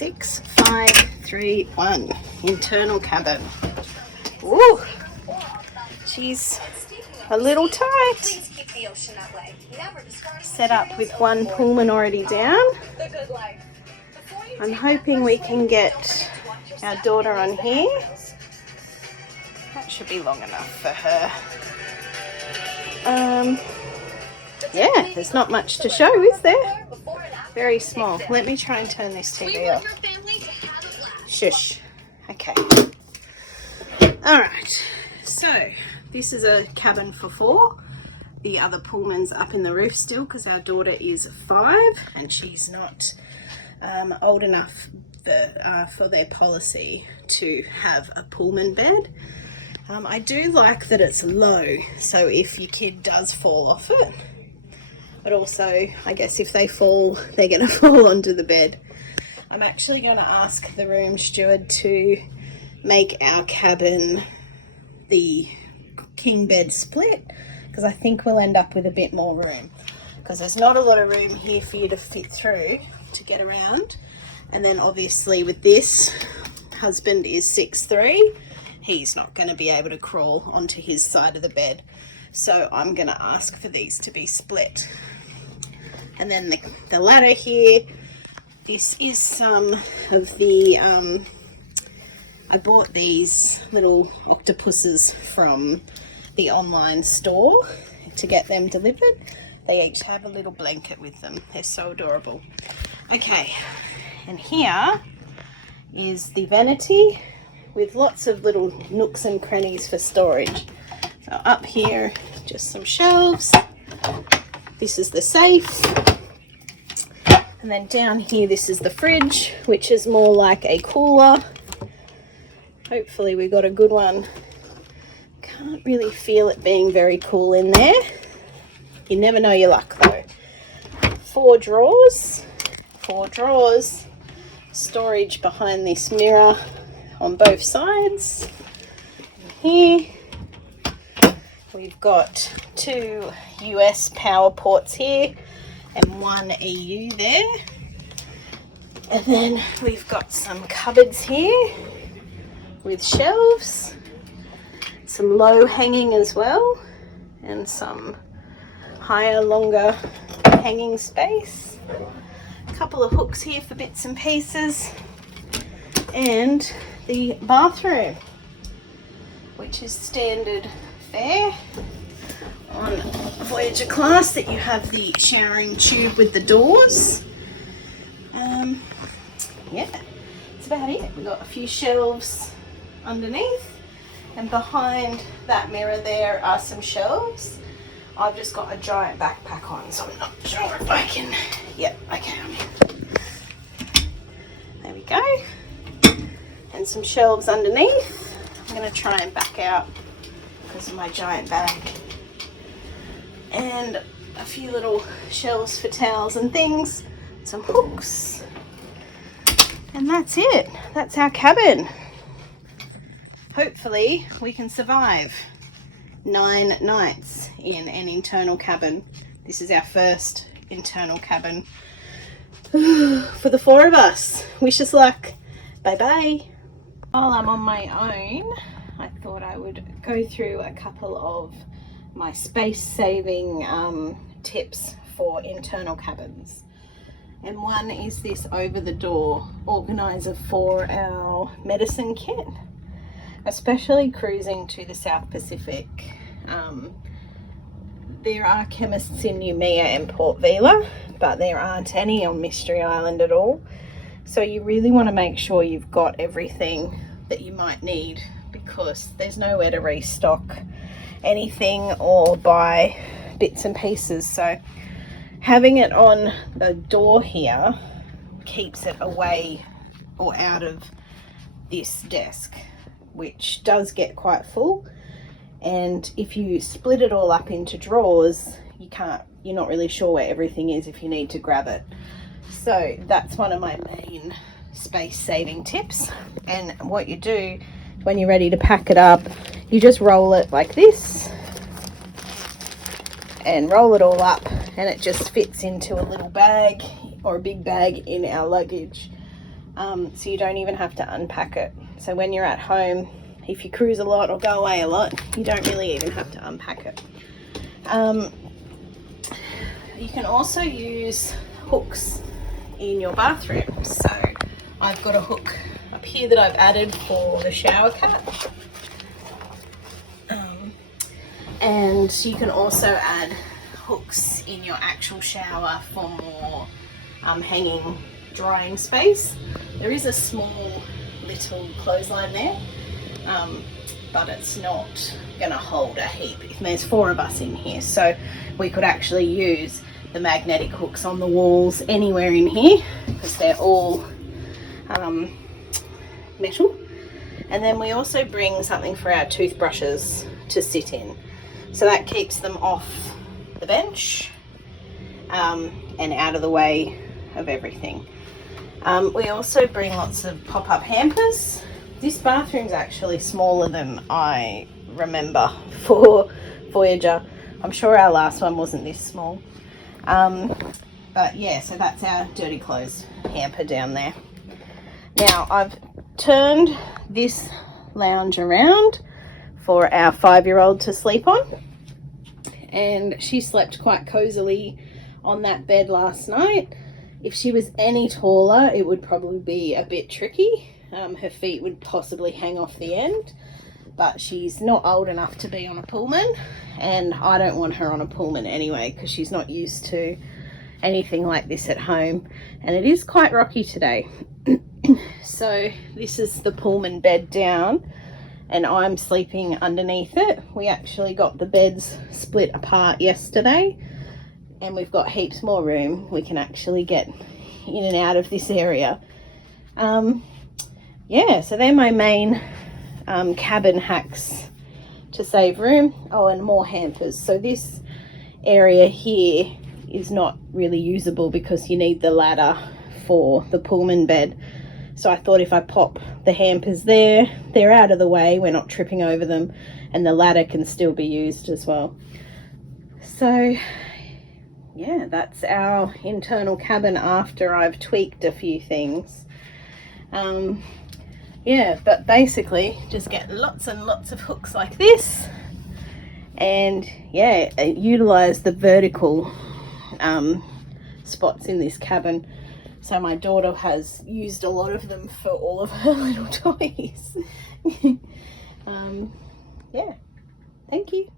6, 5, 3, 1. Internal cabin. Ooh, she's a little tight. Set up with one Pullman already down. I'm hoping we can get our daughter on here. That should be long enough for her. Yeah, there's not much to show, is there? Very small. Let me try and turn this TV off. Shush. Okay. Alright, so this is a cabin for 4. The other Pullman's up in the roof still because our daughter is 5 and she's not old enough for their policy to have a Pullman bed. I do like that it's low, so if your kid does fall off it, but also I guess if they fall, they're going to fall onto the bed. I'm actually going to ask the room steward to make our cabin the king bed split, because I think we'll end up with a bit more room, because there's not a lot of room here for you to fit through to get around. And then obviously with this, husband is 6'3", he's not going to be able to crawl onto his side of the bed, so I'm going to ask for these to be split. And then the ladder here, this is some of the I bought these little octopuses from the online store to get them delivered. They each have a little blanket with them. They're so adorable. Okay, and here is the vanity with lots of little nooks and crannies for storage. So up here, just some shelves. This is the safe. And then down here, this is the fridge, which is more like a cooler. Hopefully we got a good one. Can't really feel it being very cool in there. You never know your luck though. 4 drawers. Storage behind this mirror on both sides. And here we've got 2 US power ports here and 1 EU there. And then we've got some cupboards here with shelves, some low hanging as well, and some higher, longer hanging space. A couple of hooks here for bits and pieces, and the bathroom, which is standard fare on Voyager class, that you have the showering tube with the doors. Yeah, that's about it. We've got a few shelves underneath, and behind that mirror there are some shelves. I've just got a giant backpack on, so I'm not sure if I can. Yep, okay, I'm in. There we go. And some shelves underneath. I'm going to try and back out because of my giant bag. And a few little shelves for towels and things. Some hooks. And that's it. That's our cabin. Hopefully we can survive 9 nights in an internal cabin. This is our first internal cabin for the 4 of us. Wish us luck. Bye bye. While I'm on my own, I thought I would go through a couple of my space saving tips for internal cabins. And one is this over the door organizer for our medicine kit. Especially cruising to the South Pacific. There are chemists in Noumea and Port Vila, but there aren't any on Mystery Island at all. So you really want to make sure you've got everything that you might need, because there's nowhere to restock anything or buy bits and pieces. So having it on the door here keeps it away or out of this desk, which does get full. And if you split it all up into drawers, you're not really sure where everything is if you need to grab it. So that's one of my main space saving tips. And what you do when you're ready to pack it up, you just roll it like this and roll it all up, and it just fits into a little bag or a big bag in our luggage. so you don't even have to unpack it. So when you're at home, if you cruise a lot or go away a lot, you don't really even have to unpack it. You can also use hooks in your bathroom. So I've got a hook up here that I've added for the shower cap. And you can also add hooks in your actual shower for more hanging drying space. There is a small little clothesline there, but it's not going to hold a heap. There's 4 of us in here, so we could actually use the magnetic hooks on the walls anywhere in here because they're all metal. And then we also bring something for our toothbrushes to sit in, so that keeps them off the bench and out of the way of everything. We also bring lots of pop-up hampers. This bathroom's actually smaller than I remember for Voyager. I'm sure our last one wasn't this small. But yeah, so that's our dirty clothes hamper down there. Now I've turned this lounge around for our 5-year-old to sleep on, and she slept quite cozily on that bed last night. If she was any taller, it would probably be a bit tricky. Her feet would possibly hang off the end, but she's not old enough to be on a Pullman, and I don't want her on a Pullman anyway because she's not used to anything like this at home, and it is quite rocky today. So this is the Pullman bed down, and I'm sleeping underneath it. We actually got the beds split apart yesterday, and we've got heaps more room. We can actually get in and out of this area. Yeah, so they're my main cabin hacks to save room. Oh, and more hampers. So this area here is not really usable because you need the ladder for the Pullman bed. So I thought if I pop the hampers there, they're out of the way, we're not tripping over them, and the ladder can still be used as well. So yeah, that's our internal cabin after I've tweaked a few things. Yeah, but basically just get lots and lots of hooks like this, and yeah, utilize the vertical spots in this cabin. So my daughter has used a lot of them for all of her little toys. Yeah, thank you.